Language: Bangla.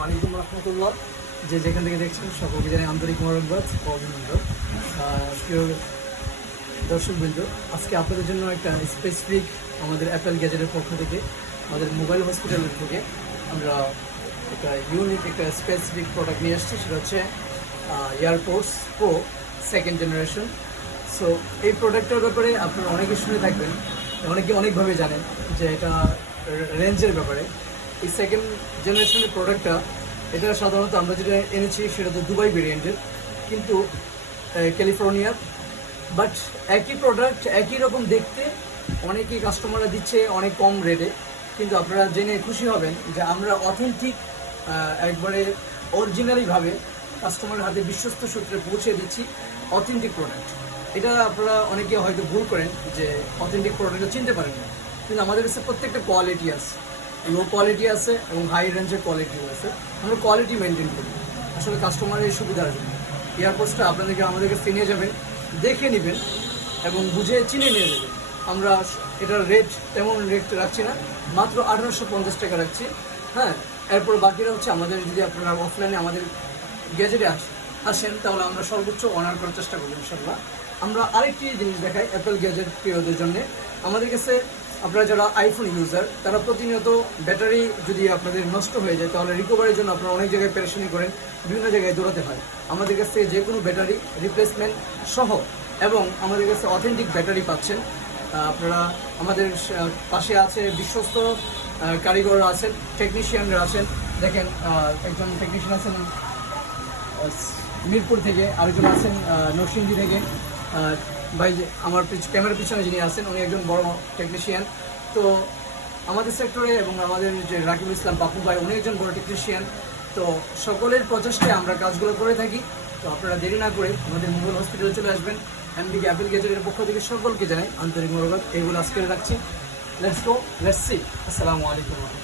ওয়ালাইকুম রহমতুল্লাহ। যে যেখান থেকে দেখছেন সকলকে জানাই আন্তরিক মোবারকবাদ ও অভিনন্দন। প্রিয় দর্শকবৃন্দ, আজকে আপনাদের জন্য একটা স্পেসিফিক আমাদের অ্যাপেল গ্যাজেটের পক্ষ থেকে, আমাদের মোবাইল হসপিটালের থেকে আমরা একটা ইউনিক একটা স্পেসিফিক প্রোডাক্ট নিয়ে আসছি। সেটা হচ্ছে airports pro second generation. So এই প্রোডাক্টটার ব্যাপারে আপনারা অনেকে শুনে থাকবেন, অনেকে অনেকভাবে জানেন যে এটা রেঞ্জের ব্যাপারে। এই সেকেন্ড জেনারেশনের প্রোডাক্টটা, এটা সাধারণত আমরা যেটা এনেছি সেটা তো দুবাই ভেরিয়েন্টের, কিন্তু ক্যালিফোর্নিয়ার। বাট একই প্রোডাক্ট একই রকম দেখতে, অনেকেই কাস্টমাররা দিচ্ছে অনেক কম রেটে। কিন্তু আপনারা জেনে খুশি হবেন যে আমরা অথেন্টিক, একবারে অরিজিনালিভাবে কাস্টমারের হাতে বিশ্বস্ত সূত্রে পৌঁছে দিচ্ছি অথেন্টিক প্রোডাক্ট। এটা আপনারা অনেকে হয়তো ভুল করেন যে অথেন্টিক প্রোডাক্টটা চিনতে পারেন না, কিন্তু আমাদের কাছে প্রত্যেকটা কোয়ালিটি আছে, লো কোয়ালিটি আছে এবং হাই রেঞ্জের কোয়ালিটিও আছে। আমরা কোয়ালিটি মেনটেন করি আসলে কাস্টমারের সুবিধার জন্য। এয়ারপোর্টসটা আপনাদেরকে আমাদের কাছে নিয়ে যাবেন, দেখে নেবেন এবং বুঝে চিনে নিয়ে যাবেন। আমরা এটার রেট তেমন রেট রাখছি না, মাত্র 1850 টাকা রাখছি। হ্যাঁ, এরপর বাকিটা হচ্ছে আমাদের, যদি আপনারা অফলাইনে আমাদের গ্যাজেটে আসেন তাহলে আমরা সর্বোচ্চ অনার করার চেষ্টা করবো ইনশাল্লাহ। আমরা আরেকটি জিনিস দেখাই অ্যাপেল গ্যাজেট প্রিয়দের জন্য। আমাদের কাছে আপনারা যারা আইফোন ইউজার, তারা প্রতিনিয়ত ব্যাটারি যদি আপনাদের নষ্ট হয়ে যায় তাহলে রিকভারির জন্য আপনারা অনেক জায়গায় পেরেশানি করেন, বিভিন্ন জায়গায় দৌড়াতে হয়। আমাদের কাছে যে কোনো ব্যাটারি রিপ্লেসমেন্ট সহ এবং আমাদের কাছে অথেন্টিক ব্যাটারি পাচ্ছেন। আপনারা আমাদের পাশে আছে বিশ্বস্ত কারিগররা আছেন, টেকনিশিয়ানরা আছেন। দেখেন, একজন টেকনিশিয়ান আছেন মিরপুর থেকে, আরেকজন আছেন নরসিংদী থেকে। ভাই আমার ক্যামেরার পিছনে যিনি আছেন উনি একজন বড় টেকনিশিয়ান। তো আমাদের সেক্টরে এবং আমাদের যে রাকিবুল ইসলাম পাপু ভাই, উনি একজন বড় টেকনিশিয়ান। তো সকলের প্রচেষ্টায় আমরা কাজগুলো করে থাকি। তো আপনারা দেরি না করে আমাদের মোবাইল হসপিটালে চলে আসবেন। এমডি অ্যাপেল গ্যাজেটের পক্ষ থেকে সকলকে জানাই আন্তরিক মোবারকবাদ। এইগুলো আজকে রাখছি। Let's go, let's see. আসসালামু আলাইকুম।